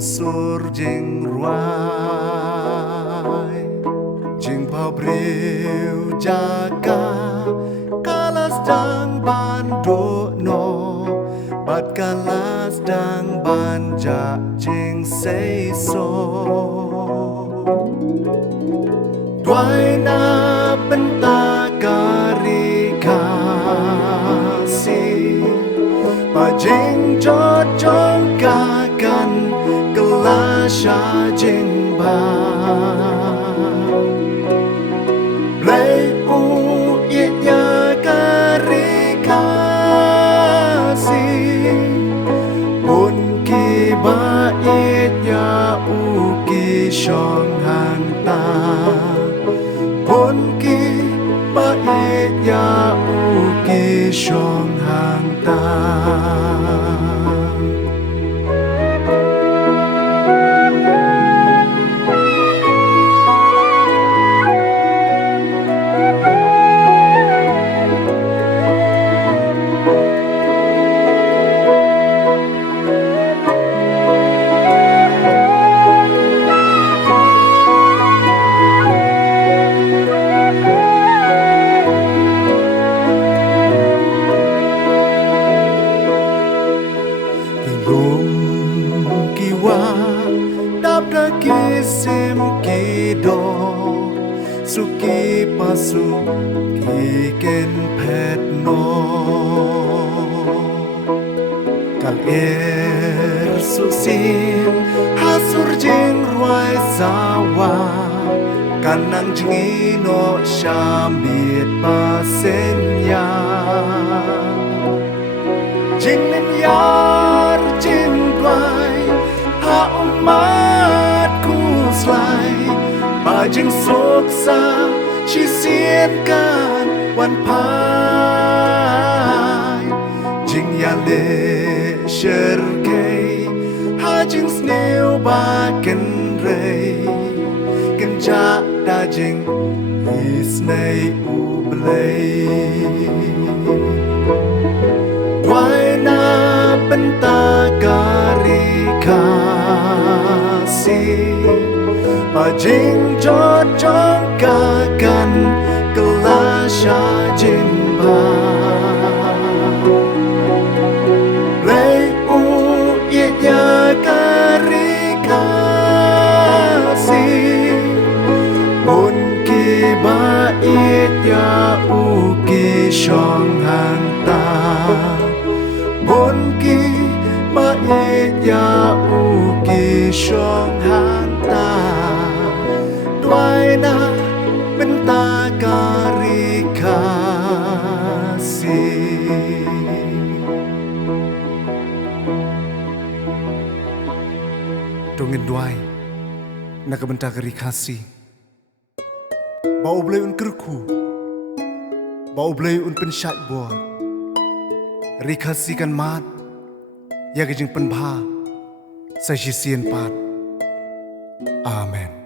sur jing ruai jing pau briu jaga kalas dang bandu no bat kalas dang banja jing say so Tuai na benta kari kasih Pajing jojong kakan kelasya jing ba Blay u ya kari kasih Pun ki ba ya u ki shong hang ta Pun ki ba ya u ki shong hang ta Kisim kido suki pasu kiken pet no kal susim hasur jing ruai sawa kanang jingino shambit pasenya jingnen yar jing ruai ha umat slai bà jing sok sa chi xiên kan wan pai jing ya le sher kei ha jing sneo ba ken rei ken cha da jing is nei u blei Tuai na benta kari kasih Pajing jojong kakan kelasya jing ba Blay u ya kari kasih Pun ki ba ya u ki shong hang ta Pun ki ba ya u ki shong hang ta Tuai na benta kari kasih Dongin duai nak benta kari kasih Bau blay un kerku Bau blay un pensyat buat Rikasi kan mat Ya kejing penbha Saya sien pat Amen